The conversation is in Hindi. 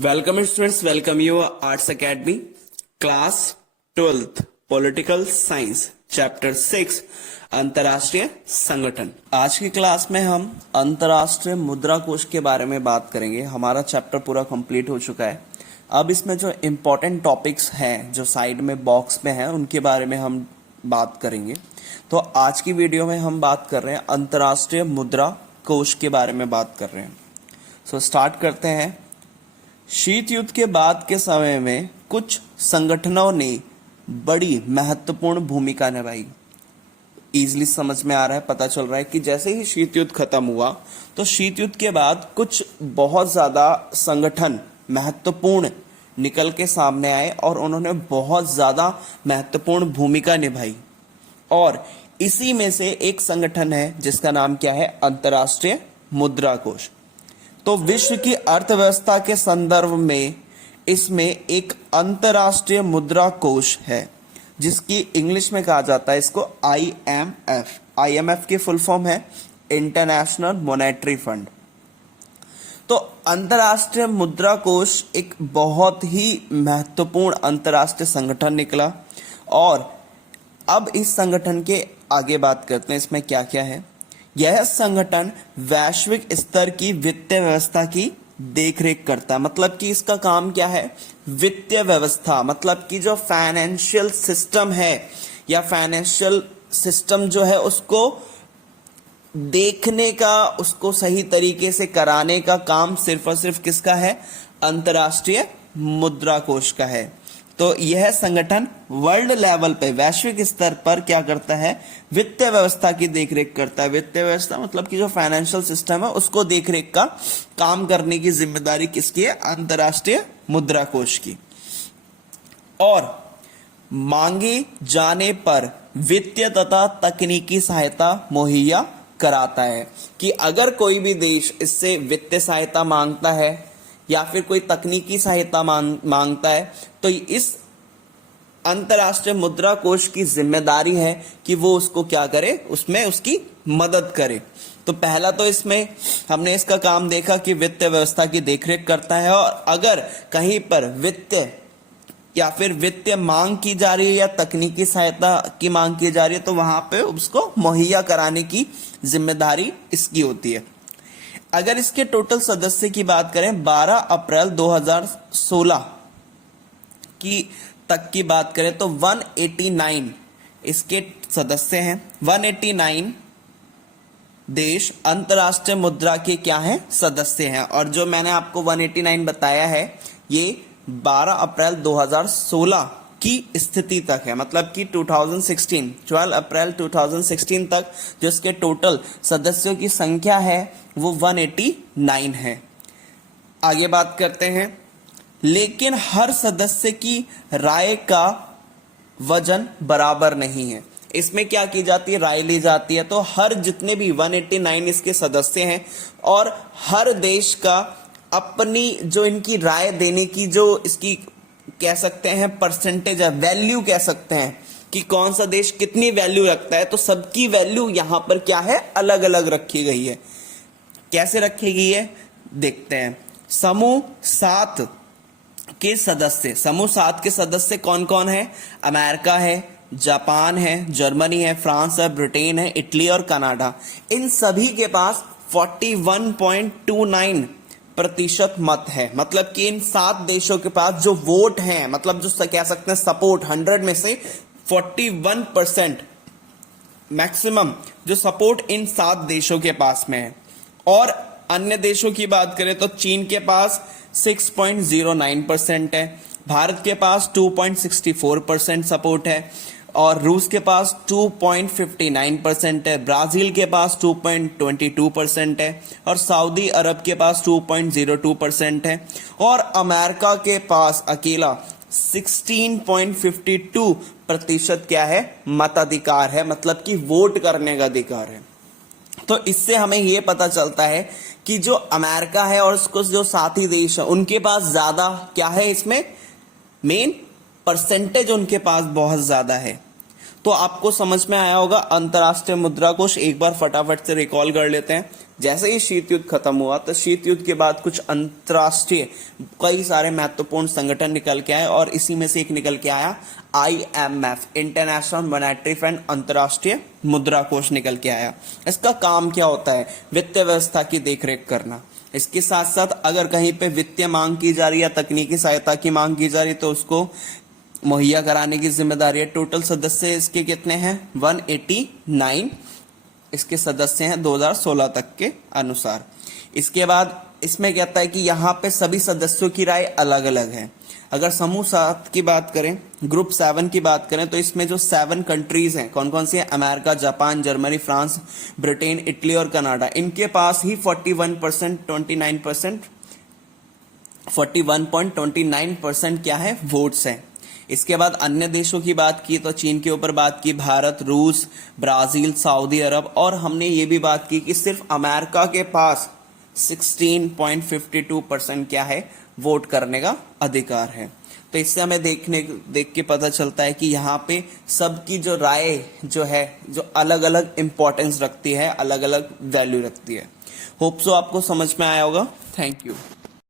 Welcome students, welcome you arts academy class 12th political science chapter 6 अंतर्राष्ट्रीय संगठन। आज की क्लास में हम अंतर्राष्ट्रीय मुद्रा कोष के बारे में बात करेंगे। हमारा चैप्टर पूरा कंप्लीट हो चुका है। अब इसमें जो इम्पोर्टेंट टॉपिक्स हैं जो साइड में बॉक्स में हैं उनके बारे में हम बात करेंगे। तो आज की वीडियो में हम बात कर रहे हैं अंतर्राष्ट्रीय मुद्रा कोष के बारे में बात कर रहे हैं। सो स्टार्ट करते हैं। शीत युद्ध के बाद के समय में कुछ संगठनों ने बड़ी महत्वपूर्ण भूमिका निभाई। इजीली समझ में आ रहा है, पता चल रहा है कि जैसे ही शीत युद्ध खत्म हुआ तो शीत युद्ध के बाद कुछ बहुत ज्यादा संगठन महत्वपूर्ण निकल के सामने आए और उन्होंने बहुत ज्यादा महत्वपूर्ण भूमिका निभाई। और इसी में से एक संगठन है जिसका नाम क्या है, अंतर्राष्ट्रीय मुद्रा कोष। तो विश्व की अर्थव्यवस्था के संदर्भ में इसमें एक अंतर्राष्ट्रीय मुद्रा कोष है जिसकी इंग्लिश में कहा जाता है इसको IMF। IMF की फुल फॉर्म है इंटरनेशनल मॉनेटरी फंड। तो अंतर्राष्ट्रीय मुद्रा कोष एक बहुत ही महत्वपूर्ण अंतर्राष्ट्रीय संगठन निकला। और अब इस संगठन के आगे बात करते हैं इसमें क्या क्या है। यह संगठन वैश्विक स्तर की वित्तीय व्यवस्था की देखरेख करता है। मतलब कि इसका काम क्या है, वित्तीय व्यवस्था, मतलब कि जो फाइनेंशियल सिस्टम है या फाइनेंशियल सिस्टम जो है उसको देखने का, उसको सही तरीके से कराने का काम सिर्फ और सिर्फ किसका है, अंतर्राष्ट्रीय मुद्रा कोष का है। तो यह संगठन वर्ल्ड लेवल पे, वैश्विक स्तर पर क्या करता है, वित्तीय व्यवस्था की देखरेख करता है। वित्तीय व्यवस्था मतलब कि जो फाइनेंशियल सिस्टम है उसको देखरेख का काम करने की जिम्मेदारी किसकी है, अंतर्राष्ट्रीय मुद्रा कोष की। और मांगे जाने पर वित्तीय तथा तकनीकी सहायता मुहैया कराता है कि अगर कोई भी देश इससे वित्तीय सहायता मांगता है या फिर कोई तकनीकी सहायता मांगता है तो इस अंतर्राष्ट्रीय मुद्रा कोष की जिम्मेदारी है कि वो उसको क्या करे, उसमें उसकी मदद करे। तो पहला तो इसमें हमने इसका काम देखा कि वित्तीय व्यवस्था की देखरेख करता है और अगर कहीं पर वित्तीय या फिर वित्तीय मांग की जा रही है या तकनीकी सहायता की मांग की जा रही है तो वहां पे उसको मुहैया कराने की जिम्मेदारी इसकी होती है। अगर इसके टोटल सदस्य की बात करें 12 अप्रैल 2016 की तक की बात करें तो 189 इसके सदस्य हैं। 189 देश अंतर्राष्ट्रीय मुद्रा के क्या हैं, सदस्य हैं। और जो मैंने आपको 189 बताया है ये 12 अप्रैल 2016 की स्थिति तक है। मतलब कि 12 अप्रैल 2016 तक जो इसके टोटल सदस्यों की संख्या है वो 189 है। आगे बात करते हैं। लेकिन हर सदस्य की राय का वजन बराबर नहीं है। इसमें क्या की जाती है, राय ली जाती है। तो हर जितने भी 189 इसके सदस्य हैं और हर देश का अपनी जो इनकी राय देने की जो इसकी कह सकते हैं परसेंटेज है, वैल्यू कह सकते हैं कि कौन सा देश कितनी वैल्यू रखता है। तो सबकी वैल्यू यहां पर क्या है, अलग अलग रखी गई है। कैसे रखी गई है देखते हैं। समूह 7 के सदस्य कौन कौन है, अमेरिका है, जापान है, जर्मनी है, फ्रांस है, ब्रिटेन है, इटली और कनाडा। इन सभी के पास 41.29% मत है। मतलब कि इन 7 देशों के पास जो वोट हैं, मतलब जो कह सकते हैं सपोर्ट, 100 में से 41% मैक्सिमम जो सपोर्ट इन 7 देशों के पास में है। और अन्य देशों की बात करें तो चीन के पास 6.09% है, भारत के पास 2.64% सपोर्ट है और रूस के पास 2.59% है, ब्राजील के पास 2.22% है और सऊदी अरब के पास 2.02% है और अमेरिका के पास अकेला 16.52% क्या है, मताधिकार है। मतलब कि वोट करने का अधिकार है। तो इससे हमें यह पता चलता है कि जो अमेरिका है और उसको जो साथी देश है उनके पास ज्यादा क्या है, इसमें मेन परसेंटेज उनके पास बहुत ज्यादा है। तो आपको समझ में आया होगा अंतर्राष्ट्रीय मुद्रा कोष। एक बार फटाफट से रिकॉल कर लेते हैं। जैसे ही शीत युद्ध खत्म हुआ तो शीत युद्ध के बाद कुछ अंतर्राष्ट्रीय कई सारे महत्वपूर्ण संगठन निकल के आए और इसी में से एक निकल के आया IMF, इंटरनेशनल मॉनेटरी फंड, अंतर्राष्ट्रीय मुद्रा कोष निकल के आया। इसका काम क्या होता है? वित्तीय व्यवस्था की देखरेख करना। इसके साथ साथ अगर कहीं पे वित्तीय मांग की जा रही है, तकनीकी सहायता की मांग की जा रही है, तो उसको मुहैया कराने की जिम्मेदारी है। टोटल सदस्य इसके कितने हैं? 189 इसके सदस्य हैं 2016 तक के अनुसार। इसके बाद इसमें कहता है कि यहाँ पे सभी सदस्यों की राय अलग अलग है। अगर समूह 7 की बात करें, ग्रुप 7 की बात करें, तो इसमें जो 7 कंट्रीज हैं, कौन कौन सी हैं? America, Japan, Germany, France, Britain, Italy और कनाडा। इनके पास ही 41.29% क्या है? वोट्स हैं। इसके बाद अन्य देशों की बात की तो चीन के ऊपर बात की, भारत, रूस, ब्राजील, सऊदी अरब, और हमने ये भी बात की कि सिर्फ अमेरिका के पास 16.52% क्या है? वोट करने का अधिकार है। तो इससे हमें देख के पता चलता है कि यहाँ पे सबकी जो राय जो है, जो अलग अलग इंपॉर्टेंस रखती है, अलग अलग वैल्यू रखती है। होप सो आपको समझ में आया होगा। Thank you.